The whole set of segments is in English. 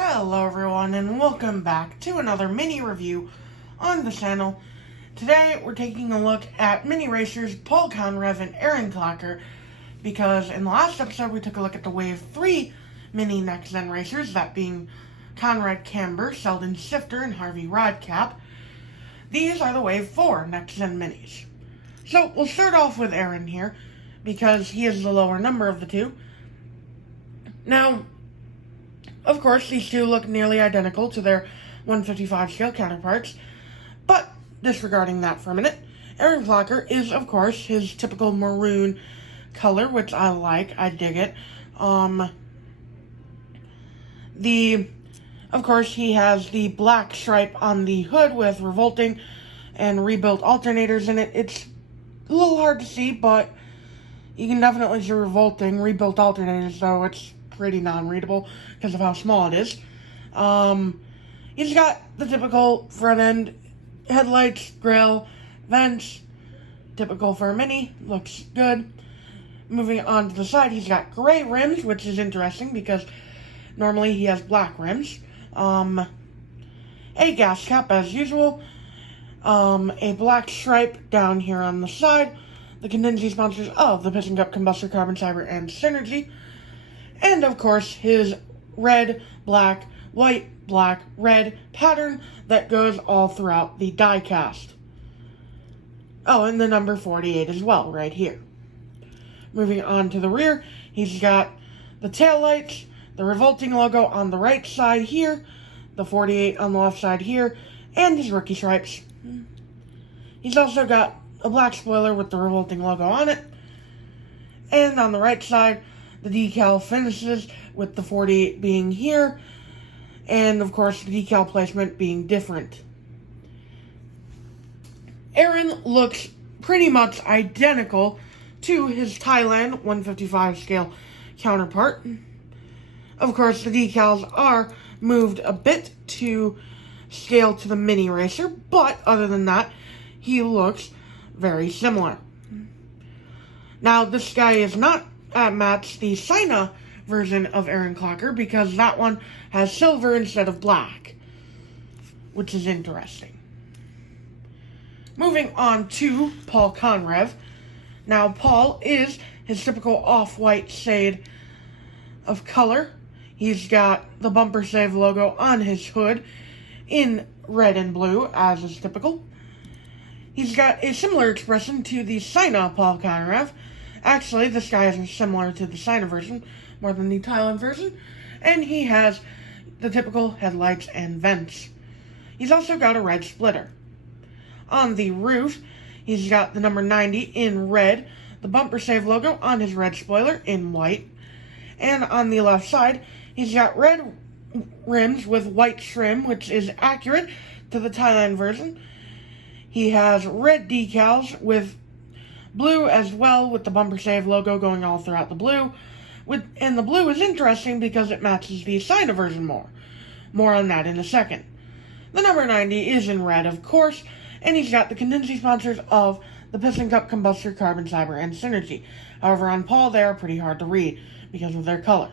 Hello everyone and welcome back to another mini review on the channel. Today we're taking a look at mini racers Paul Conrev and Aaron Clocker, because in the last episode we took a look at the Wave 3 mini next gen racers, that being Conrad Camber, Sheldon Shifter, and Harvey Rodcap. These are the Wave 4 next gen minis. So we'll start off with Aaron here, because he is the lower number of the two. Now, of course, these two look nearly identical to their 155 scale counterparts, but disregarding that for a minute, Aaron Clocker is, of course, his typical maroon color, which I like. I dig it. Of course, he has the black stripe on the hood with Revolting and rebuilt alternators in it. It's a little hard to see, but you can definitely see Revolting, rebuilt alternators, though it's pretty non-readable because of how small it is. He's got the typical front end headlights, grille, vents, typical for a mini, looks good. Moving on to the side, he's got gray rims, which is interesting because normally he has black rims. A gas cap as usual, a black stripe down here on the side, the contingency sponsors of the Piston Combustor, Carbon Fiber, and Synergy. And, of course, his red, black, white, black, red pattern that goes all throughout the die-cast. Oh, and the number 48 as well, right here. Moving on to the rear, he's got the taillights, the Revolting logo on the right side here, the 48 on the left side here, and his rookie stripes. He's also got a black spoiler with the Revolting logo on it. And on the right side, the decal finishes with the 48 being here, and of course the decal placement being different. Aaron looks pretty much identical to his Thailand 155 scale counterpart. Of course, the decals are moved a bit to scale to the mini racer, but other than that, he looks very similar. Now, this guy is not match the Sina version of Aaron Clocker, because that one has silver instead of black, which is interesting. Moving on to Paul Conrev. Now, Paul is his typical off-white shade of color. He's got the bumper save logo on his hood in red and blue, as is typical. He's got a similar expression to the Sina Paul Conrev. Actually, this guy is similar to the Sina version more than the Thailand version, and he has the typical headlights and vents. He's also got a red splitter. On the roof, he's got the number 90 in red, the bumper save logo on his red spoiler in white, and on the left side, he's got red rims with white trim, which is accurate to the Thailand version. He has red decals with blue as well, with the bumper save logo going all throughout the blue. And the blue is interesting because it matches the Sina version more. More on that in a second. The number 90 is in red, of course, and he's got the contingency sponsors of the Piston Combustor, Carbon Fiber, and Synergy. However, on Paul, they are pretty hard to read because of their color.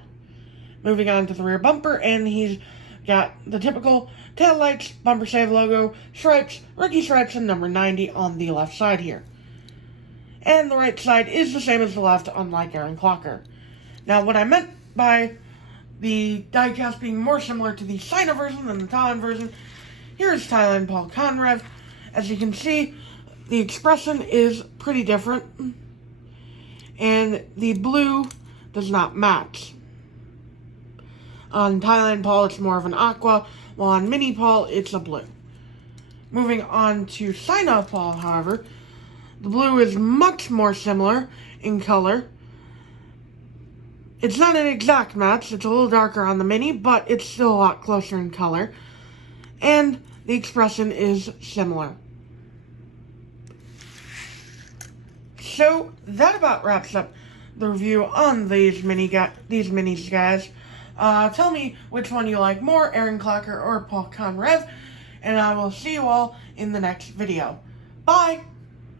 Moving on to the rear bumper, and he's got the typical taillights, bumper save logo, stripes, rookie stripes, and number 90 on the left side here. And the right side is the same as the left, unlike Aaron Clocker. Now, what I meant by the diecast being more similar to the Sina version than the Thailand version, here is Thailand Paul Conrev. As you can see, the expression is pretty different, and the blue does not match. On Thailand Paul, it's more of an aqua, while on Mini Paul, it's a blue. Moving on to Sina Paul, however, the blue is much more similar in color. It's not an exact match, it's a little darker on the Mini, but it's still a lot closer in color. And the expression is similar. So, that about wraps up the review on these minis, guys. Tell me which one you like more, Aaron Clocker or Paul Conrev, and I will see you all in the next video. Bye!